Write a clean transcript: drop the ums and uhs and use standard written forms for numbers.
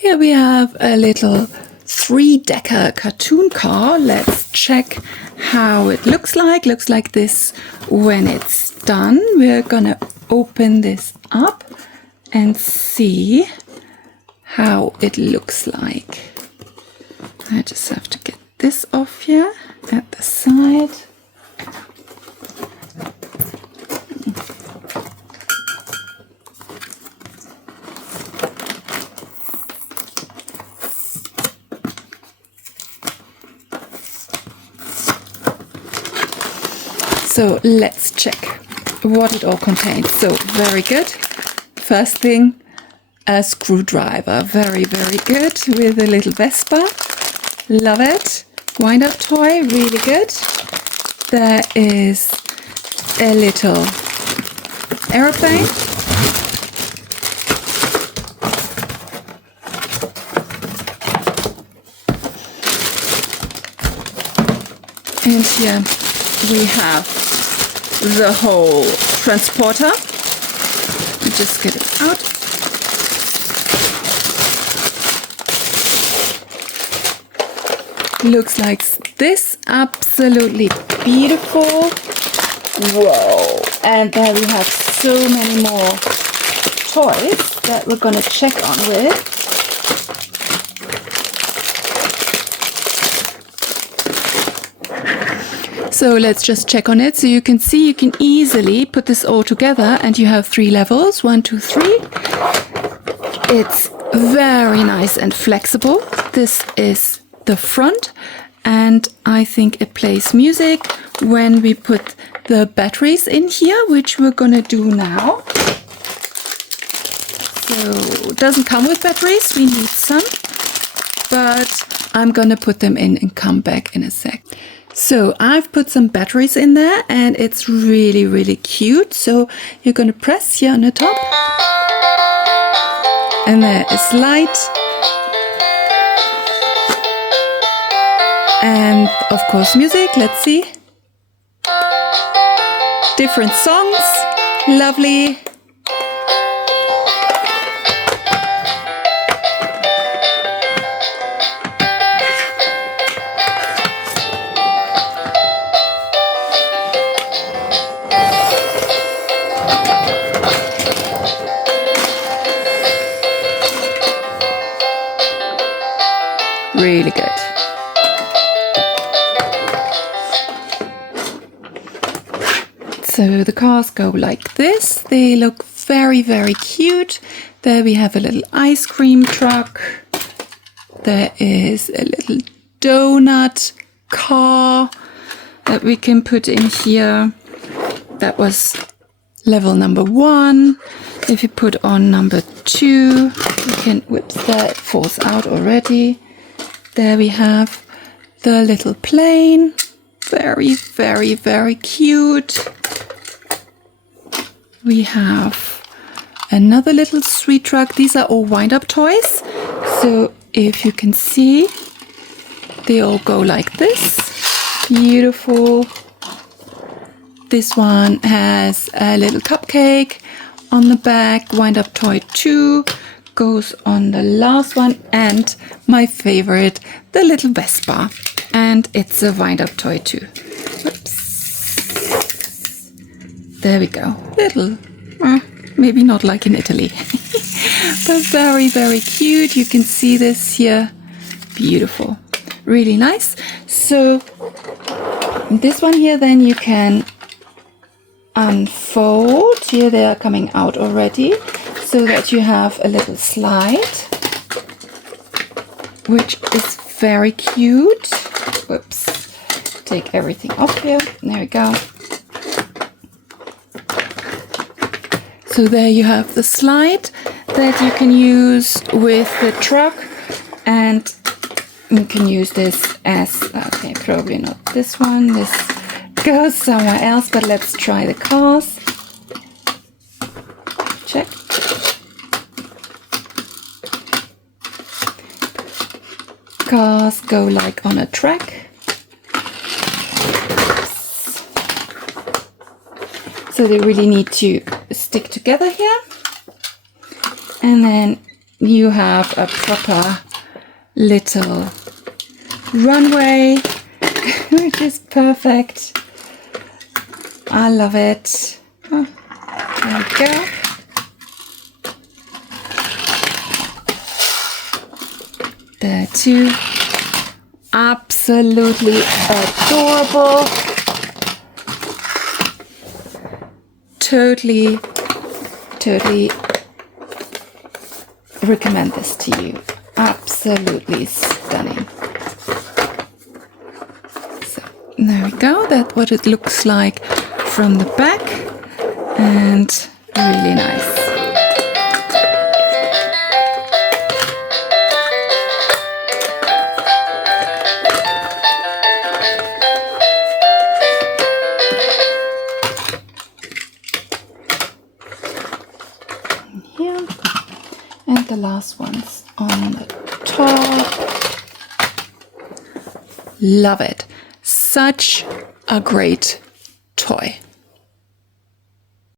Here we have a little 3-decker cartoon car. Let's check how it looks like. Looks like this when it's done. We're gonna open this up and see how it looks like. I just have to get this off here at the side. So let's check what it all contains. So very good. First thing, a screwdriver. Very, very good, with a little Vespa. Love it. Wind-up toy, really good. There is a little aeroplane. And here we have the whole transporter. Just get it out. Looks like this. Absolutely beautiful. Whoa. And there we have so many more toys that we're gonna check on with. So let's just check on it. So you can see you can easily put this all together and you have 3 levels, 1, 2, 3. It's very nice and flexible. This is the front, and I think it plays music when we put the batteries in here, which we're gonna do now. So it doesn't come with batteries, we need some, but I'm gonna put them in and come back in a sec. So I've put some batteries in there and it's really, really cute. So you're gonna press here on the top, and there is light. And of course music, let's see. Different songs, lovely. Really good. So the cars go like this. They look very, very cute. There we have a little ice cream truck. There is a little donut car that we can put in here. That was level number 1. If you put on number 2, you can, whoops, there it falls out already. There we have the little plane. Very, very, very cute. We have another little sweet truck. These are all wind-up toys. So if you can see, they all go like this. Beautiful. This one has a little cupcake on the back. Wind-up toy 2 goes on the last one. And my favorite, the little Vespa. And it's a wind-up toy too. Whoops. There we go. Little, maybe not like in Italy, but very, very cute. You can see this here. Beautiful. Really nice. So this one here, then you can unfold. Here they are coming out already, so that you have a little slide, which is very cute. Whoops. Take everything off here. There we go. So there you have the slide that you can use with the truck, and you can use this as, okay, probably not this one. This goes somewhere else, but let's try the cars. Check. Cars go like on a track. So they really need to stick together here. And then you have a proper little runway, which is perfect. I love it. Oh, there we go. There too. Absolutely adorable. Totally recommend this to you. Absolutely stunning. So there we go. That's what it looks like from the back, and really nice. Here, and the last one's on the top. Love it. Such a great toy.